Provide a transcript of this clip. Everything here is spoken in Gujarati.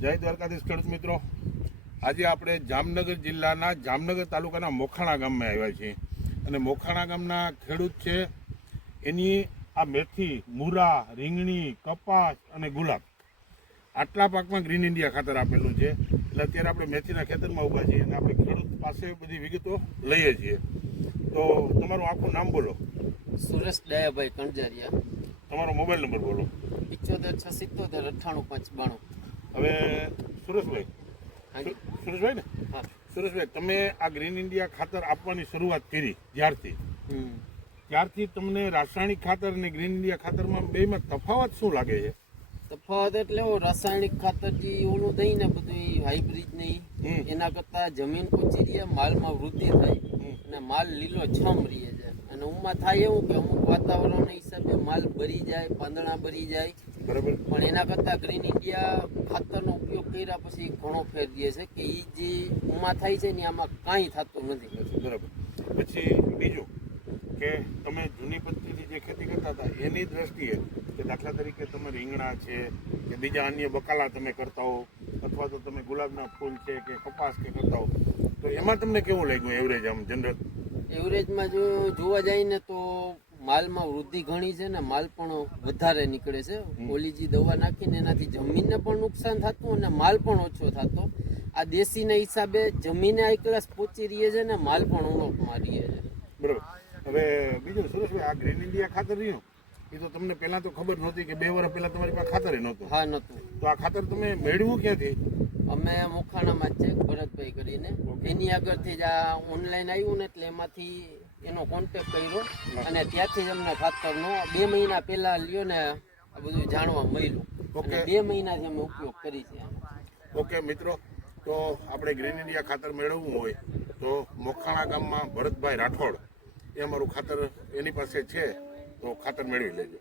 જય દ્વારકાધીશ ખેડૂત મિત્રો, આજે આપણે જામનગર જિલ્લાના જામનગર તાલુકાના મોખાણા ગામમાં આવ્યા છીએ અને મોખાણા ગામના ખેડૂત છે. એની આ મેથી, મૂરા, રીંગણી, કપાસ અને ગુલાબ આટલા પાકમાં ગ્રીન ઇન્ડિયા ખાતર આપેલું છે. એટલે અત્યારે આપણે મેથીના ખેતરમાં ઊભા છીએ અને આપણે ખેડૂત પાસે બધી વિગતો લઈએ છીએ. તો તમારું આખું નામ બોલો. સુરેશ દયાભાઈ કણજારિયા. તમારો મોબાઈલ નંબર બોલો. 75 677 98 592. હવે સુરેશભાઈ ને, હા સુરેશભાઈ, તમે આ ગ્રીન ઇન્ડિયા ખાતર આપવાની શરૂઆત કરી ત્યારથી તમને રાસાયણિક ખાતર અને ગ્રીન ઇન્ડિયા ખાતરમાં બેમાં તફાવત શું લાગે છે? તફાવત એટલે રાસાયણિક ખાતર જે ઓલું દઈ ને બધું હાઇબ્રિડ નહીં, એના કરતા જમીન પોચી રહે, માલમાં વૃદ્ધિ થાય અને માલ લીલો છમ રહે છે. અને ઉમાં થાય એવું કે અમુક વાતાવરણ હિસાબે માલ ભરી જાય, પાંદડા ભરી જાય, બરાબર. પણ એના કરતા ગ્રીન ઇન્ડિયા ખાતરનો ઉપયોગ કર્યા પછી ઘણો ફેર દે છે કે એ જે ઉમાં થાય છે ને આમાં કાંઈ થતું નથી. બરાબર. પછી બીજું કે તમે જૂની પદ્ધતિથી જે ખેતી કરતા હતા એની દ્રષ્ટિએ કે દાખલા તરીકે તમે રીંગણા છે કે બીજા અન્ય બકાલા તમે કરતા હો અથવા તો તમે ગુલાબના ફૂલ છે કે કપાસ કે કરતા હો, તો એમાં તમને કેવું લાગ્યું એવરેજ, આમ જનરલ એવરેજમાં જો જોવા જાય ને તો માલમાં વૃદ્ધિ ઘણી છે ને માલ પણ વધારે નીકળે છે. ઓલી જે દવા નાખીને એનાથી જમીનને પણ નુકસાન થતું અને માલ પણ ઓછો થતો. આ દેશીના હિસાબે જમીને આ ક્લાસ પહોંચી રહી છે ને માલ પણ ઉણપમાં રહે છે. બરાબર. હવે બીજું સુરેશભાઈ, આ ગ્રીન ઇન્ડિયા ખાતર રહ્યું એ તો તમને પહેલાં તો ખબર નહોતી કે 2 વર્ષ પહેલાં તમારી પાસે ખાતર નહોતું? હા, નહોતું. તો આ ખાતર તમે મેળવ્યું ક્યાંથી? અમે મોખાણામાં જ છે, ભરતભાઈ કરીને. એની આગળથી જ આ ઓનલાઈન આવ્યું ને એટલે એમાંથી એનો કોન્ટેક્ટ કર્યો અને ત્યાંથી જ અમને ખાતરનો 2 મહિના પહેલા લ્યો ને આ બધું જાણવા મળ્યું. અને 2 મહિનાથી અમે ઉપયોગ કરી છે. ઓકે મિત્રો, તો આપણે ગ્રીન ઇન્ડિયા ખાતર મેળવવું હોય તો મોખાણા ગામમાં ભરતભાઈ રાઠોડ એ અમારું ખાતર એની પાસે છે, તો ખાતર મેળવી લેજો.